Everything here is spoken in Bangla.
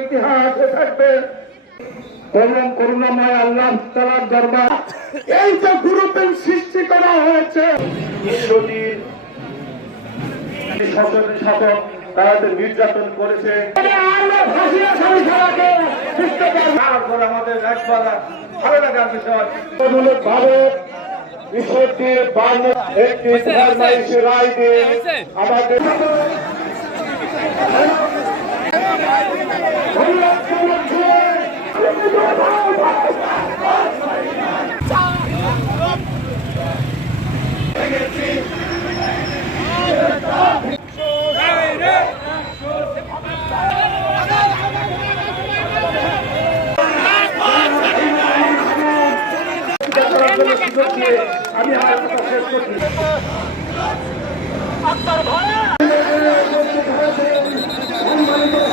ইতিহাসে থাকবে করুণাময় আল্লাহ তাআলার দরবার। এই যে গ্রুপিং সৃষ্টি করা হয়েছে শাসক তাদের নির্যাতন করেছে, আমাদের ভালো লাগার বিষয় ভারত বিষয়টি একটি রায় দিয়ে আমাদের আমি আমার কথা শেষ করছি। সম্মানিত